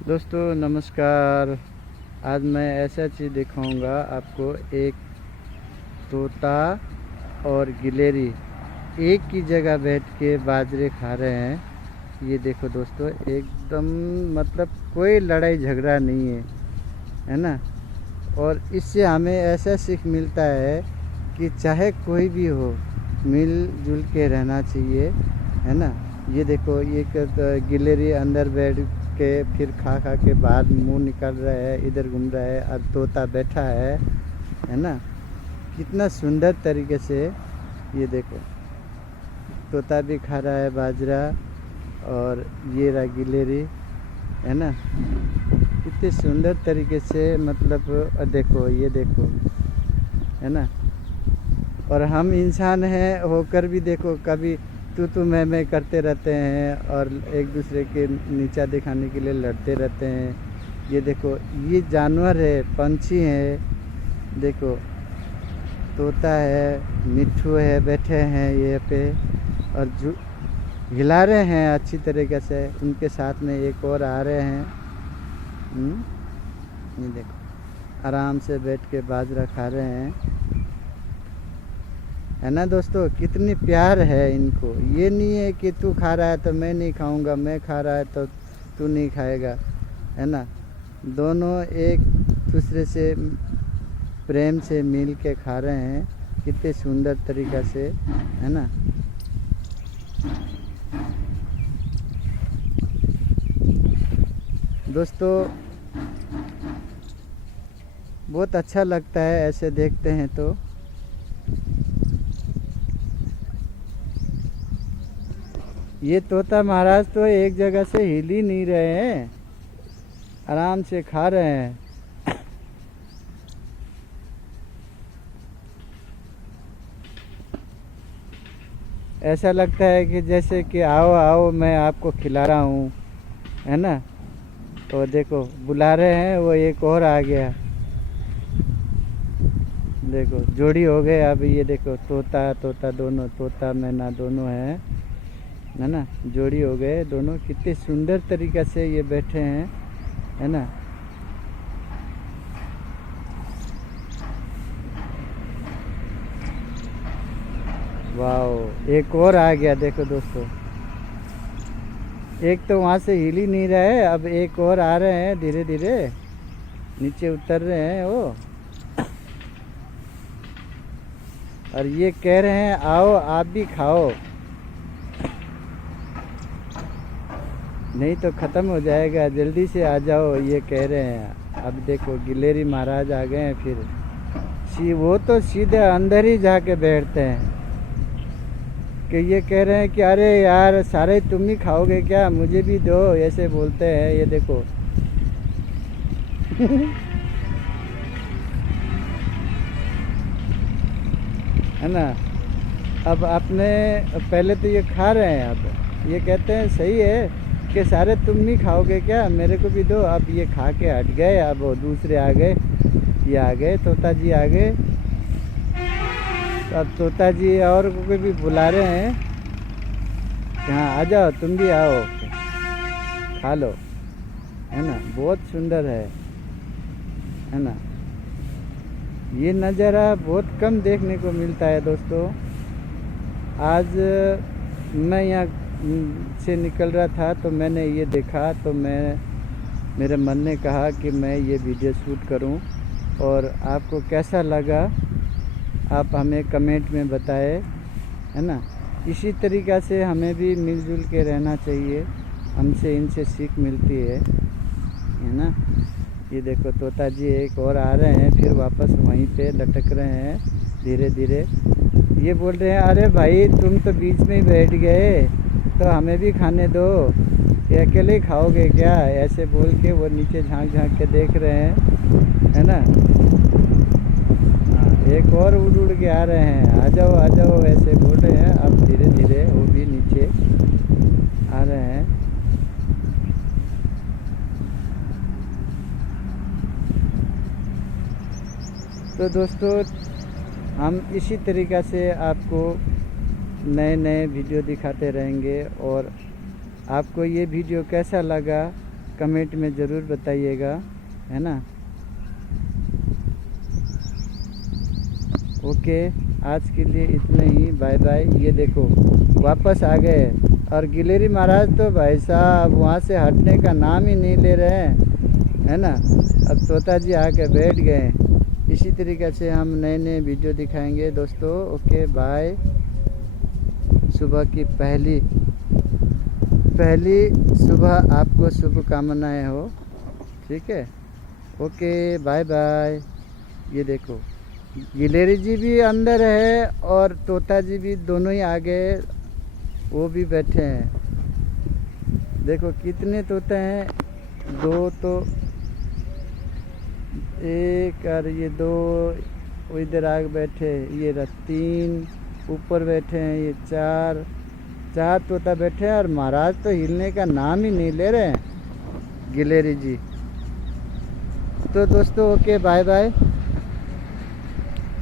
दोस्तों नमस्कार। आज मैं ऐसा चीज़ दिखाऊंगा आपको। एक तोता और गिलहरी एक ही जगह बैठ के बाजरे खा रहे हैं। ये देखो दोस्तों, एकदम मतलब कोई लड़ाई झगड़ा नहीं है ना। और इससे हमें ऐसा सीख मिलता है कि चाहे कोई भी हो, मिलजुल के रहना चाहिए, है ना। ये देखो, एक गिलहरी अंदर बैठ के फिर खा खा के बाहर मुंह निकाल रहा है, इधर घूम रहा है, और तोता बैठा है ना। कितना सुंदर तरीके से ये देखो, तोता भी खा रहा है बाजरा, और ये रहा गिलहरी, है ना। कितने सुंदर तरीके से, मतलब देखो, ये देखो, है ना। और हम इंसान हैं होकर भी देखो, कभी तू मैं करते रहते हैं और एक दूसरे के नीचा दिखाने के लिए लड़ते रहते हैं। ये देखो, ये जानवर है, पंछी है, देखो तोता है, मिट्ठू है, बैठे हैं ये पे और हिला रहे हैं अच्छी तरीके से। उनके साथ में एक और आ रहे हैं। ये देखो, आराम से बैठ के बाजरा खा रहे हैं, है ना दोस्तों। कितनी प्यार है इनको। ये नहीं है कि तू खा रहा है तो मैं नहीं खाऊंगा, मैं खा रहा है तो तू नहीं खाएगा, है ना। दोनों एक दूसरे से प्रेम से मिल के खा रहे हैं, कितने सुंदर तरीक़ा से, है ना। दोस्तों बहुत अच्छा लगता है ऐसे देखते हैं तो। ये तोता महाराज तो एक जगह से हिल ही नहीं रहे हैं, आराम से खा रहे हैं। ऐसा लगता है कि जैसे कि आओ आओ, मैं आपको खिला रहा हूँ, है ना। तो देखो, बुला रहे हैं, वो एक और आ गया। देखो, जोड़ी हो गए अब। ये देखो, तोता तोता दोनों, तोता मैना दोनों हैं, है ना। जोड़ी हो गए दोनों। कितने सुंदर तरीक़ा से ये बैठे हैं, है ना। वाह, एक और आ गया। देखो दोस्तों, एक तो वहाँ से हिल ही नहीं रहा है, अब एक और आ रहे हैं, धीरे धीरे नीचे उतर रहे हैं वो। और ये कह रहे हैं आओ आप भी खाओ, नहीं तो ख़त्म हो जाएगा, जल्दी से आ जाओ, ये कह रहे हैं। अब देखो, गिलहरी महाराज आ गए हैं फिर। वो तो सीधे अंदर ही जाके बैठते हैं कि ये कह रहे हैं कि अरे यार, सारे तुम ही खाओगे क्या, मुझे भी दो, ऐसे बोलते हैं। ये देखो है ना। अब आपने पहले तो ये खा रहे हैं, अब ये कहते हैं सही है कि सारे तुम नहीं खाओगे क्या, मेरे को भी दो। अब ये खा के हट गए, अब वो दूसरे आ गए, ये आ गए, तोता जी आ गए। तो अब तोता जी और को भी बुला रहे हैं कि हाँ आ जाओ, तुम भी आओ, खा लो, है ना। बहुत सुंदर है ना। ये नज़ारा बहुत कम देखने को मिलता है दोस्तों। आज मैं यहाँ से निकल रहा था तो मैंने ये देखा, तो मेरे मन ने कहा कि मैं ये वीडियो शूट करूं। और आपको कैसा लगा आप हमें कमेंट में बताएं, है ना। इसी तरीक़ा से हमें भी मिलजुल के रहना चाहिए, हमसे इनसे सीख मिलती है ना। ये देखो, तोता जी एक और आ रहे हैं, फिर वापस वहीं पे लटक रहे हैं धीरे धीरे। ये बोल रहे हैं अरे भाई, तुम तो बीच में ही बैठ गए, तो हमें भी खाने दो, ये अकेले ही खाओगे क्या, ऐसे बोल के वो नीचे झांक झांक के देख रहे हैं, है ना। हाँ, एक और उड़ उड़ के आ रहे हैं, आ जाओ ऐसे बोल रहे हैं। अब धीरे धीरे वो भी नीचे आ रहे हैं। तो दोस्तों, हम इसी तरीक़ा से आपको नए नए वीडियो दिखाते रहेंगे। और आपको ये वीडियो कैसा लगा कमेंट में ज़रूर बताइएगा, है ना। ओके, आज के लिए इतना ही, बाय बाय। ये देखो वापस आ गए, और गिलेरी महाराज तो भाई साहब वहाँ से हटने का नाम ही नहीं ले रहे हैं, है ना। अब तोता जी आके बैठ गए। इसी तरीके से हम नए नए वीडियो दिखाएंगे दोस्तों। Okay bye. सुबह की पहली सुबह आपको शुभकामनाएं हो, ठीक है। Okay bye bye. ये देखो गिलेरी जी भी अंदर है और तोता जी भी दोनों ही आ गए, वो भी बैठे हैं। देखो कितने तोते हैं, 2 तो 1 और ये 2 वो इधर आगे बैठे, ये 3 ऊपर बैठे हैं, ये 4 तोता बैठे हैं। और महाराज तो हिलने का नाम ही नहीं ले रहे हैं, गिलेरी जी। तो दोस्तों ओके बाय बाय।